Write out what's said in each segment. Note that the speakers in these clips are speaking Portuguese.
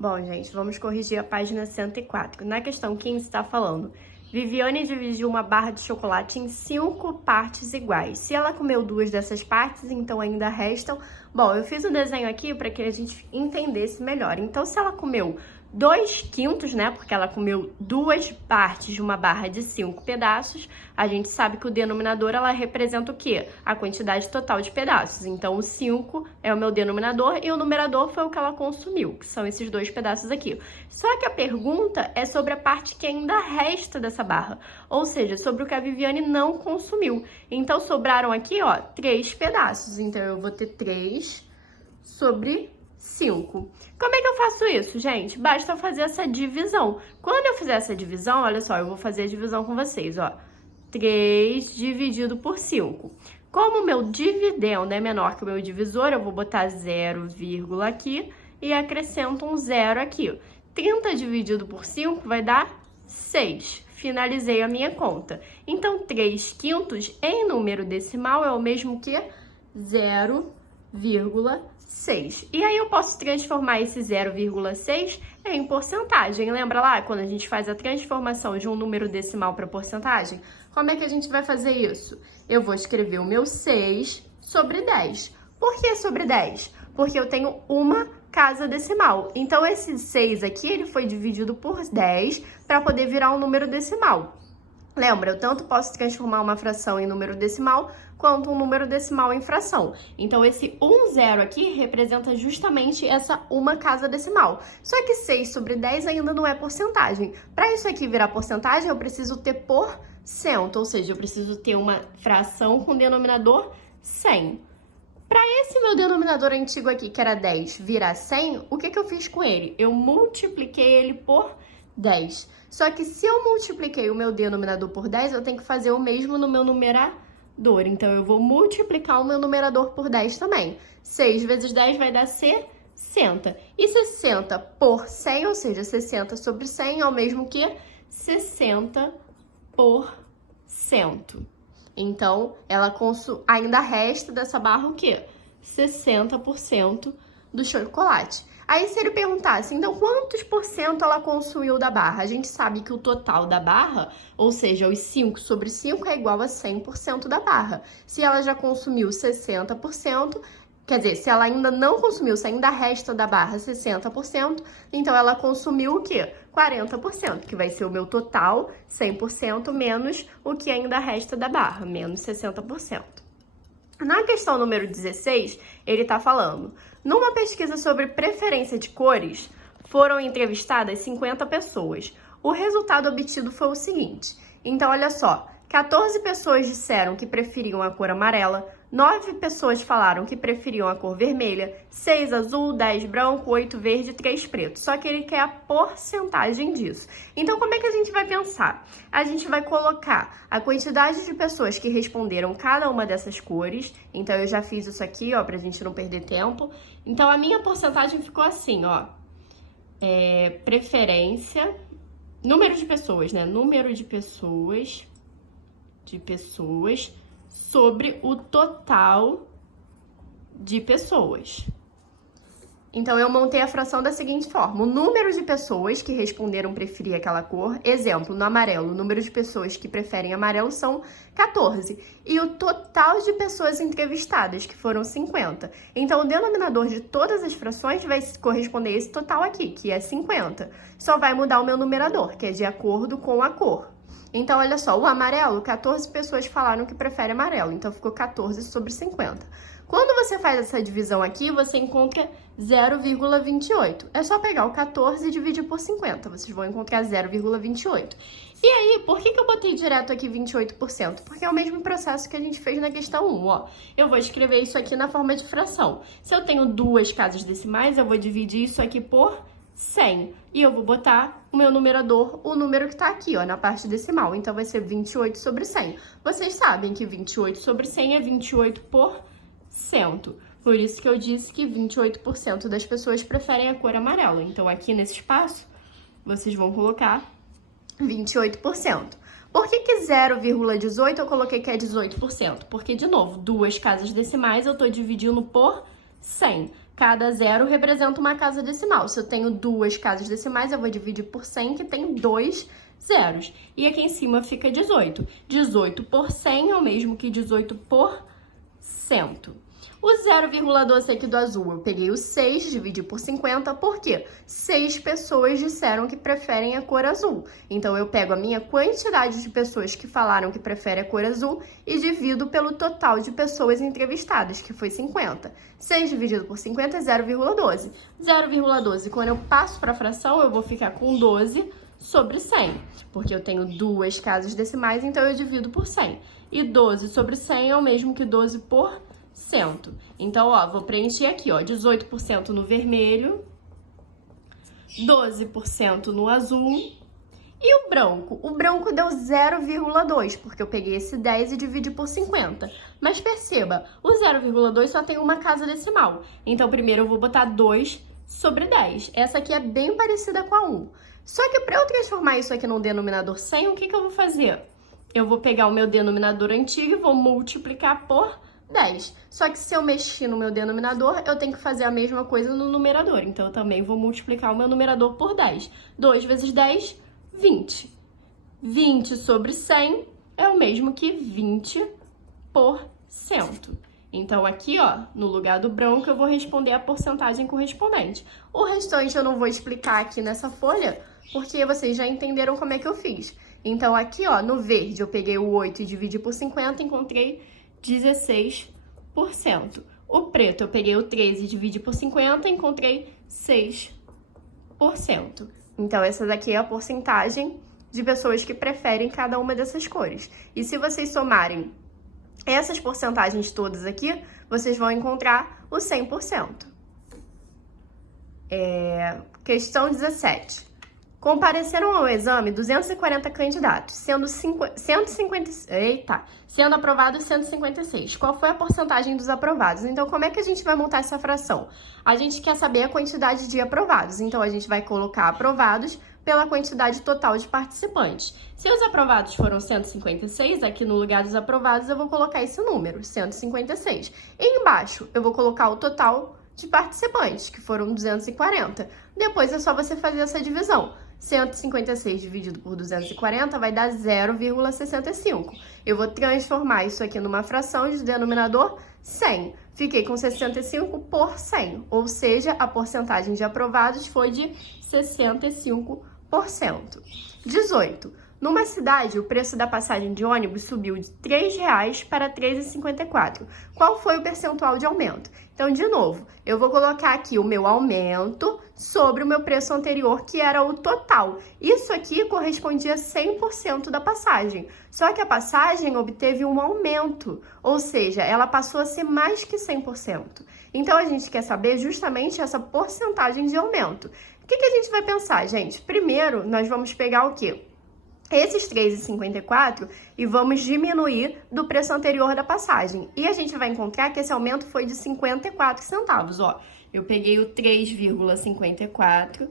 Bom, gente, vamos corrigir a página 104. Na questão 15 está falando: Viviane dividiu uma barra de chocolate em 5 partes iguais. Se ela comeu 2 dessas partes, então ainda restam... Bom, eu fiz o desenho aqui para que a gente entendesse melhor. Então, se ela comeu 2/5, né? Porque ela comeu 2 partes de uma barra de 5 pedaços, a gente sabe que o denominador, ela representa o quê? A quantidade total de pedaços. Então, o 5 é o meu denominador e o numerador foi o que ela consumiu, que são esses 2 pedaços aqui. Só que a pergunta é sobre a parte que ainda resta dessa barra, ou seja, sobre o que a Viviane não consumiu. Então, sobraram aqui, ó, 3 pedaços. Então, eu vou ter 3 sobre 5. Como é que eu faço isso, gente? Basta fazer essa divisão. Quando eu fizer essa divisão, olha só, eu vou fazer a divisão com vocês, ó. 3 dividido por 5. Como o meu dividendo é menor que o meu divisor, eu vou botar 0, aqui e acrescento um 0 aqui. 30 dividido por 5 vai dar 6. Finalizei a minha conta. Então, 3/5 em número decimal é o mesmo que 0,6. E aí eu posso transformar esse 0,6 em porcentagem. Lembra lá quando a gente faz a transformação de um número decimal para porcentagem? Como é que a gente vai fazer isso? Eu vou escrever o meu 6 sobre 10. Por que sobre 10? Porque eu tenho uma casa decimal. Então, esse 6 aqui, ele foi dividido por 10 para poder virar um número decimal. Lembra, eu tanto posso transformar uma fração em número decimal, quanto um número decimal em fração. Então, esse 0 aqui representa justamente essa uma casa decimal. Só que 6 sobre 10 ainda não é porcentagem. Para isso aqui virar porcentagem, eu preciso ter porcento, ou seja, eu preciso ter uma fração com denominador 100. Para esse meu denominador antigo aqui, que era 10, virar 100, o que eu fiz com ele? Eu multipliquei ele por 10. Só que se eu multipliquei o meu denominador por 10, eu tenho que fazer o mesmo no meu numerador. Então, eu vou multiplicar o meu numerador por 10 também. 6 vezes 10 vai dar 60. E 60 por 100, ou seja, 60 sobre 100 é o mesmo que 60%. Então, ela ainda resta dessa barra o quê? 60% do chocolate. Aí, se ele perguntasse, então, quantos por cento ela consumiu da barra? A gente sabe que o total da barra, ou seja, os 5 sobre 5 é igual a 100% da barra. Se ela já consumiu 60%, quer dizer, se ela ainda não consumiu, se ainda resta da barra 60%, então ela consumiu o quê? 40%, que vai ser o meu total, 100%, menos o que ainda resta da barra, menos 60%. Na questão número 16, ele está falando: numa pesquisa sobre preferência de cores, foram entrevistadas 50 pessoas. O resultado obtido foi o seguinte. Então, olha só, 14 pessoas disseram que preferiam a cor amarela, 9 pessoas falaram que preferiam a cor vermelha, 6 azul, 10 branco, 8 verde, 3 preto. Só que ele quer a porcentagem disso. Então, como é que a gente vai pensar? A gente vai colocar a quantidade de pessoas que responderam cada uma dessas cores. Então, eu já fiz isso aqui, ó, pra gente não perder tempo. Então, a minha porcentagem ficou assim, ó. Preferência, número de pessoas, né? Número de pessoas sobre o total de pessoas. Então, eu montei a fração da seguinte forma: o número de pessoas que responderam preferir aquela cor, exemplo, no amarelo, o número de pessoas que preferem amarelo são 14. E o total de pessoas entrevistadas, que foram 50. Então, o denominador de todas as frações vai corresponder a esse total aqui, que é 50. Só vai mudar o meu numerador, que é de acordo com a cor. Então, olha só, o amarelo, 14 pessoas falaram que prefere amarelo, então ficou 14 sobre 50. Quando você faz essa divisão aqui, você encontra 0,28. É só pegar o 14 e dividir por 50, vocês vão encontrar 0,28. E aí, por que eu botei direto aqui 28%? Porque é o mesmo processo que a gente fez na questão 1, ó. Eu vou escrever isso aqui na forma de fração. Se eu tenho 2 casas decimais, eu vou dividir isso aqui por 100. E eu vou botar o meu numerador, o número que tá aqui, ó, na parte decimal. Então, vai ser 28 sobre 100. Vocês sabem que 28 sobre 100 é 28%. Por isso que eu disse que 28% das pessoas preferem a cor amarela. Então, aqui nesse espaço, vocês vão colocar 28%. Por que 0,18 eu coloquei que é 18%? Porque, de novo, 2 casas decimais eu tô dividindo por 100. Cada zero representa uma casa decimal. Se eu tenho 2 casas decimais, eu vou dividir por 100, que tem 2 zeros. E aqui em cima fica 18. 18 por 100 é o mesmo que 18 por 100. O 0,12 aqui do azul, eu peguei o 6, dividi por 50, por quê? 6 pessoas disseram que preferem a cor azul. Então, eu pego a minha quantidade de pessoas que falaram que preferem a cor azul e divido pelo total de pessoas entrevistadas, que foi 50. 6 dividido por 50 é 0,12. 0,12, quando eu passo para a fração, eu vou ficar com 12 sobre 100, porque eu tenho 2 casas decimais, então eu divido por 100. E 12 sobre 100 é o mesmo que 12 por 100. Então, ó, vou preencher aqui, ó, 18% no vermelho, 12% no azul e o branco. O branco deu 0,2, porque eu peguei esse 10 e dividi por 50. Mas perceba, o 0,2 só tem uma casa decimal. Então, primeiro eu vou botar 2 sobre 10. Essa aqui é bem parecida com a 1. Só que para eu transformar isso aqui num denominador 100, o que eu vou fazer? Eu vou pegar o meu denominador antigo e vou multiplicar por 10. Só que se eu mexer no meu denominador, eu tenho que fazer a mesma coisa no numerador. Então, eu também vou multiplicar o meu numerador por 10. 2 vezes 10, 20. 20 sobre 100 é o mesmo que 20%. Então, aqui, ó, no lugar do branco, eu vou responder a porcentagem correspondente. O restante eu não vou explicar aqui nessa folha, porque vocês já entenderam como é que eu fiz. Então, aqui, ó, no verde, eu peguei o 8 e dividi por 50, encontrei 16%. O preto, eu peguei o 13 e dividi por 50, encontrei 6%. Então, essa daqui é a porcentagem de pessoas que preferem cada uma dessas cores. E se vocês somarem essas porcentagens todas aqui, vocês vão encontrar o 100%. Questão 17. Compareceram ao exame 240 candidatos, sendo aprovados 156. Qual foi a porcentagem dos aprovados? Então, como é que a gente vai montar essa fração? A gente quer saber a quantidade de aprovados, então a gente vai colocar aprovados pela quantidade total de participantes. Se os aprovados foram 156, aqui no lugar dos aprovados eu vou colocar esse número, 156. E embaixo eu vou colocar o total de participantes, que foram 240. Depois é só você fazer essa divisão. 156 dividido por 240 vai dar 0,65. Eu vou transformar isso aqui numa fração de denominador 100. Fiquei com 65 por 100, ou seja, a porcentagem de aprovados foi de 65%. 18. Numa cidade, o preço da passagem de ônibus subiu de R$ 3,00 para R$ 3,54. Qual foi o percentual de aumento? Então, de novo, eu vou colocar aqui o meu aumento sobre o meu preço anterior, que era o total. Isso aqui correspondia a 100% da passagem. Só que a passagem obteve um aumento, ou seja, ela passou a ser mais que 100%. Então, a gente quer saber justamente essa porcentagem de aumento. O que a gente vai pensar, gente? Primeiro, nós vamos pegar o quê? Esses 3,54 e vamos diminuir do preço anterior da passagem. E a gente vai encontrar que esse aumento foi de 54 centavos, ó. Eu peguei o 3,54,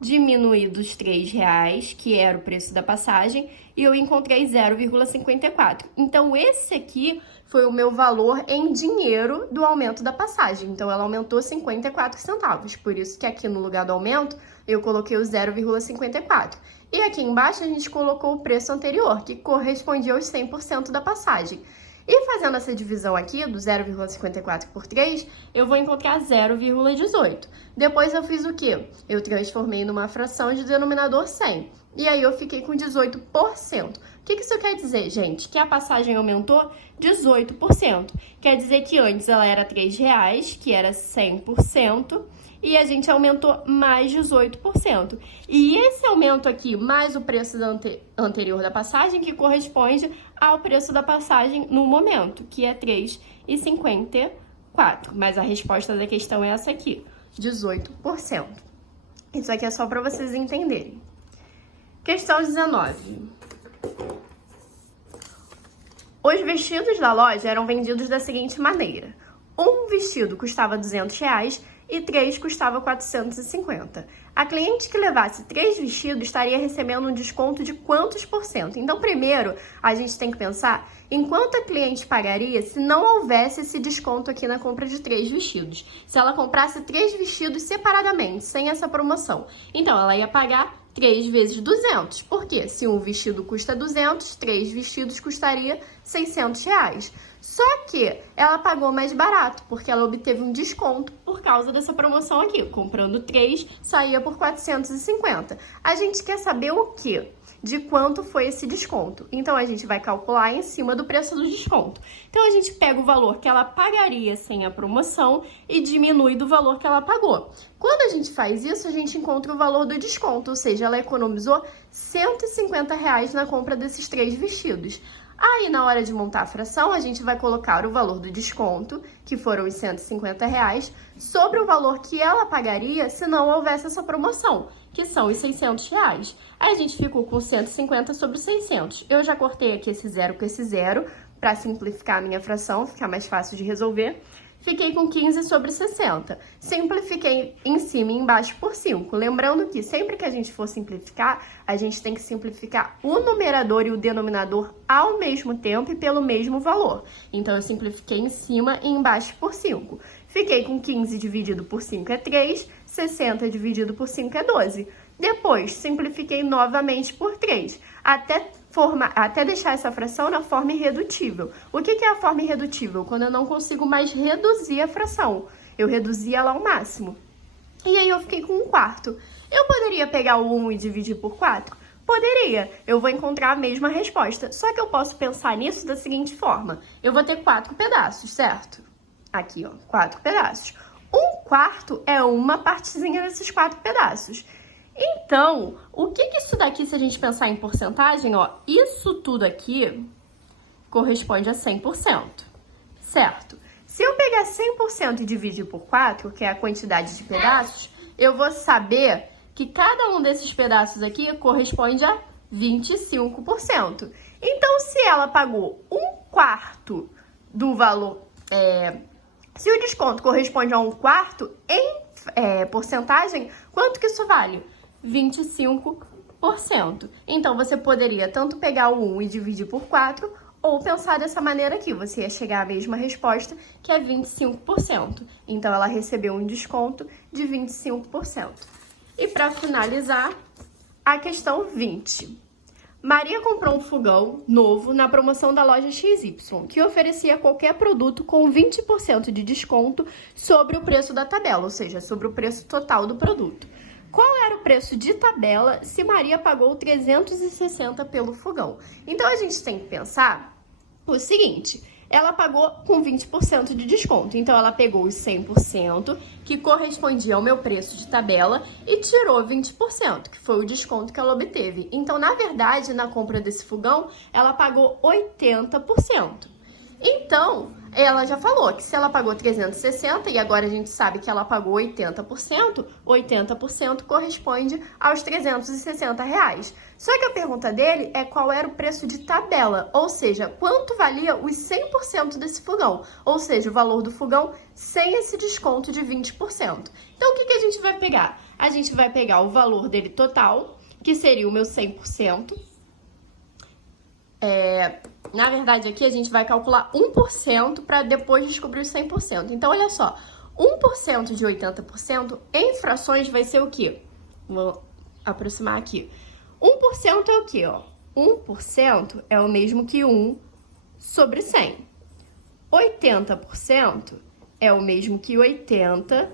diminuí dos R$3,00, que era o preço da passagem, e eu encontrei 0,54. Então, esse aqui foi o meu valor em dinheiro do aumento da passagem. Então, ela aumentou 54 centavos. Por isso que aqui no lugar do aumento, eu coloquei o 0,54. E aqui embaixo a gente colocou o preço anterior, que correspondia aos 100% da passagem. E fazendo essa divisão aqui, do 0,54 por 3, eu vou encontrar 0,18. Depois eu fiz o quê? Eu transformei numa fração de denominador 100. E aí eu fiquei com 18%. O que isso quer dizer, gente? Que a passagem aumentou 18%. Quer dizer que antes ela era R$3,00, que era 100%. E a gente aumentou mais 18%. E esse aumento aqui, mais o preço anterior da passagem, que corresponde ao preço da passagem no momento, que é R$3,54. Mas a resposta da questão é essa aqui, 18%. Isso aqui é só para vocês entenderem. Questão 19. Os vestidos da loja eram vendidos da seguinte maneira. Um vestido custava R$200 e 3 custava 450. A cliente que levasse 3 vestidos estaria recebendo um desconto de quantos por cento? Então, primeiro, a gente tem que pensar em quanto a cliente pagaria se não houvesse esse desconto aqui na compra de 3 vestidos. Se ela comprasse 3 vestidos separadamente, sem essa promoção. Então, ela ia pagar 3 vezes 200. Por quê? Se um vestido custa 200, 3 vestidos custaria 600 reais. Só que ela pagou mais barato, porque ela obteve um desconto por causa dessa promoção aqui. Comprando 3, saía por 450. A gente quer saber o quê? De quanto foi esse desconto. Então, a gente vai calcular em cima do preço do desconto. Então, a gente pega o valor que ela pagaria sem a promoção e diminui do valor que ela pagou. Quando a gente faz isso, a gente encontra o valor do desconto, ou seja, ela economizou 150 reais na compra desses 3 vestidos. Aí, na hora de montar a fração, a gente vai colocar o valor do desconto, que foram os 150 reais, sobre o valor que ela pagaria se não houvesse essa promoção, que são os 600 reais. Aí, a gente ficou com 150 sobre 600. Eu já cortei aqui esse zero com esse zero, para simplificar a minha fração, ficar mais fácil de resolver. Fiquei com 15 sobre 60. Simplifiquei em cima e embaixo por 5. Lembrando que sempre que a gente for simplificar, a gente tem que simplificar o numerador e o denominador ao mesmo tempo e pelo mesmo valor. Então, eu simplifiquei em cima e embaixo por 5. Fiquei com 15 dividido por 5 é 3, 60 dividido por 5 é 12. Depois, simplifiquei novamente por 3, até deixar essa fração na forma irredutível. O que é a forma irredutível? Quando eu não consigo mais reduzir a fração. Eu reduzi ela ao máximo. E aí eu fiquei com 1/4. Eu poderia pegar o 1 e dividir por 4? Poderia. Eu vou encontrar a mesma resposta. Só que eu posso pensar nisso da seguinte forma. Eu vou ter 4 pedaços, certo? Aqui, ó, 4 pedaços. 1/4 é uma partezinha desses 4 pedaços. Então, o que isso daqui, se a gente pensar em porcentagem, ó, isso tudo aqui corresponde a 100%, certo? Se eu pegar 100% e dividir por 4, que é a quantidade de pedaços, eu vou saber que cada um desses pedaços aqui corresponde a 25%. Então, se ela pagou 1/4 do valor, se o desconto corresponde a 1/4 em porcentagem, quanto que isso vale? 25%. Então, você poderia tanto pegar o 1 e dividir por 4, ou pensar dessa maneira aqui. Você ia chegar à mesma resposta, que é 25%. Então, ela recebeu um desconto de 25%. E para finalizar, a questão 20. Maria comprou um fogão novo na promoção da loja XY, que oferecia qualquer produto com 20% de desconto sobre o preço da tabela, ou seja, sobre o preço total do produto. Qual era o preço de tabela se Maria pagou 360 pelo fogão? Então, a gente tem que pensar o seguinte: ela pagou com 20% de desconto. Então, ela pegou os 100%, que correspondia ao meu preço de tabela, e tirou 20%, que foi o desconto que ela obteve. Então, na verdade, na compra desse fogão, ela pagou 80%. Então, ela já falou que se ela pagou 360 e agora a gente sabe que ela pagou 80%, 80% corresponde aos 360 reais. Só que a pergunta dele é qual era o preço de tabela, ou seja, quanto valia os 100% desse fogão, ou seja, o valor do fogão sem esse desconto de 20%. Então, o que a gente vai pegar? A gente vai pegar o valor dele total, que seria o meu 100%. Na verdade, aqui a gente vai calcular 1% para depois descobrir os 100%. Então, olha só, 1% de 80% em frações vai ser o quê? Vou aproximar aqui. 1% é o quê, ó? 1% é o mesmo que 1 sobre 100. 80% é o mesmo que 80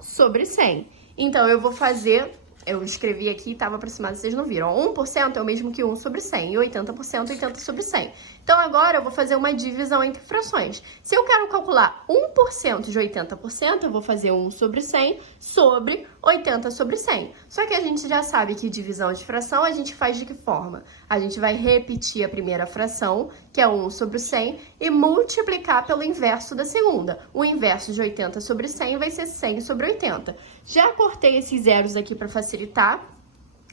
sobre 100. Então, eu vou fazer... Eu escrevi aqui e estava aproximado, vocês não viram. 1% é o mesmo que 1 sobre 100 e 80%, 80 sobre 100. Então, agora eu vou fazer uma divisão entre frações. Se eu quero calcular 1% de 80%, eu vou fazer 1 sobre 100 sobre 80 sobre 100. Só que a gente já sabe que divisão de fração a gente faz de que forma? A gente vai repetir a primeira fração, que é 1 sobre 100, e multiplicar pelo inverso da segunda. O inverso de 80 sobre 100 vai ser 100 sobre 80. Já cortei esses zeros aqui para facilitar.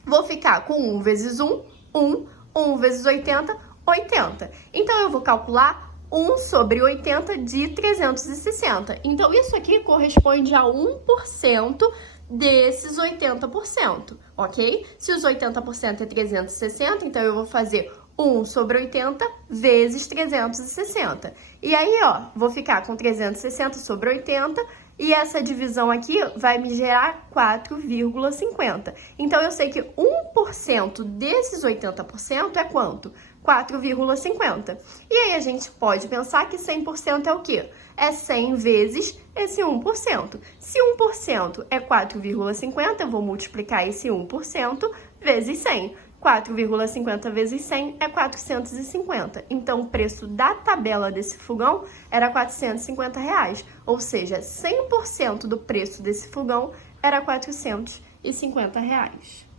Vou ficar com 1 vezes 1, 1. 1 vezes 80, 80. Então, eu vou calcular 1 sobre 80 de 360. Então, isso aqui corresponde a 1% desses 80%, ok? Se os 80% é 360, então eu vou fazer 1 sobre 80 vezes 360. E aí, ó, vou ficar com 360 sobre 80 e essa divisão aqui vai me gerar 4,50. Então, eu sei que 1% desses 80% é quanto? 4,50. E aí, a gente pode pensar que 100% é o quê? É 100 vezes esse 1%. Se 1% é 4,50, eu vou multiplicar esse 1% vezes 100. 4,50 vezes 100 é 450. Então, o preço da tabela desse fogão era R$450. Ou seja, 100% do preço desse fogão era R$450.